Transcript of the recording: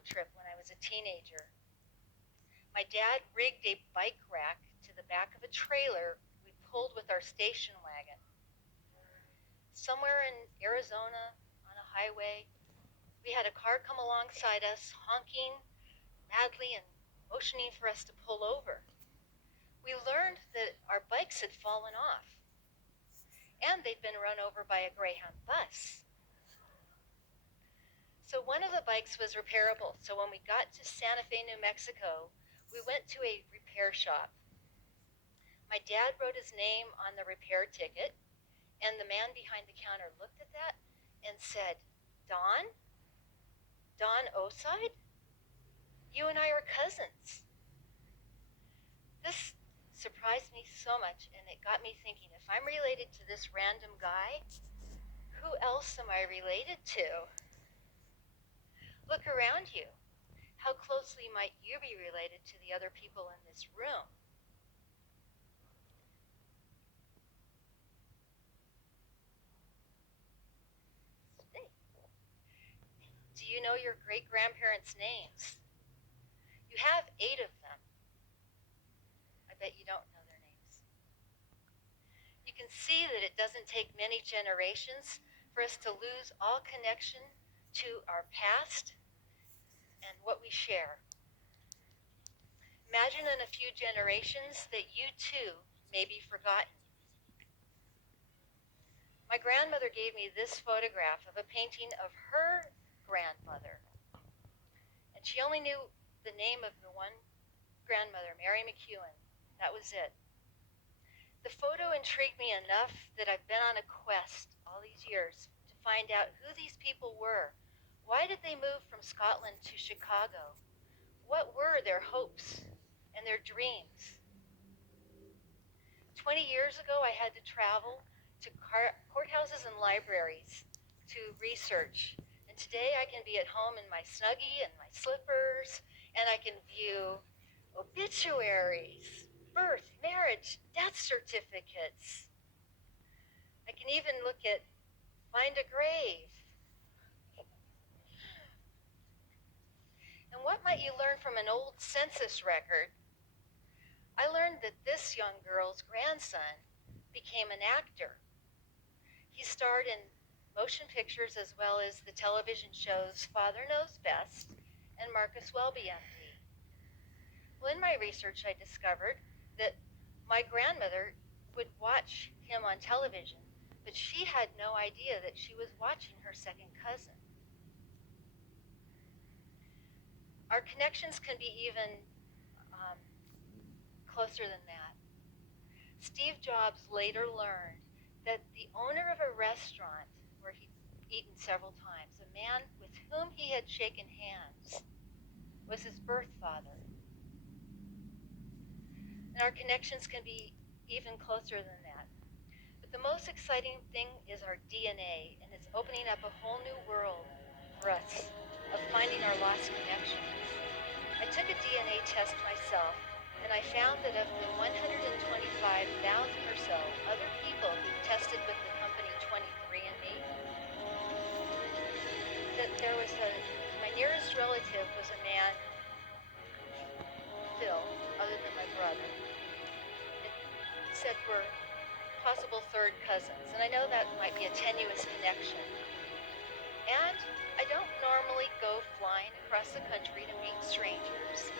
road trip when I was a teenager. My dad rigged a bike rack to the back of a trailer we pulled with our station wagon. Somewhere in Arizona on a highway, we had a car come alongside us, honking madly and motioning for us to pull over. We learned that our bikes had fallen off, and they'd been run over by a Greyhound bus. So one of the bikes was repairable, so when we got to Santa Fe, New Mexico, we went to a repair shop. My dad wrote his name on the repair ticket, and the man behind the counter looked at that and said, Don Oside? You and I are cousins. This surprised me so much, and it got me thinking, if I'm related to this random guy, who else am I related to? Look around you. How closely might you be related to the other people in this room? Do you know your great-grandparents' names? You have 8 of them. I bet you don't know their names. You can see that it doesn't take many generations for us to lose all connection to our past and what we share. Imagine in a few generations that you too may be forgotten. My grandmother gave me this photograph of a painting of her grandmother. And she only knew the name of the one grandmother, Mary McEwen. That was it. The photo intrigued me enough that I've been on a quest all these years to find out who these people were. Why did they move from Scotland to Chicago? What were their hopes and their dreams? 20 years ago, I had to travel to courthouses and libraries to research. And today I can be at home in my Snuggie and my slippers, and I can view obituaries, birth, marriage, death certificates. I can even look at Find a Grave. And what might you learn from an old census record? I learned that this young girl's grandson became an actor. He starred in motion pictures as well as the television shows Father Knows Best and Marcus Welby, MD. Well, in my research, I discovered that my grandmother would watch him on television, but she had no idea that she was watching her second cousin. Our connections can be even closer than that. Steve Jobs later learned that the owner of a restaurant where he'd eaten several times, a man with whom he had shaken hands, was his birth father. And our connections can be even closer than that. But the most exciting thing is our DNA, and it's opening up a whole new world for us of finding our lost connections. I took a DNA test myself, and I found that of the 125,000 or so other people who tested with the company 23andMe, that there was my nearest relative was a man, Phil, other than my brother. It said we're possible third cousins, and I know that might be a tenuous connection. And I don't normally go flying across the country to meet strangers.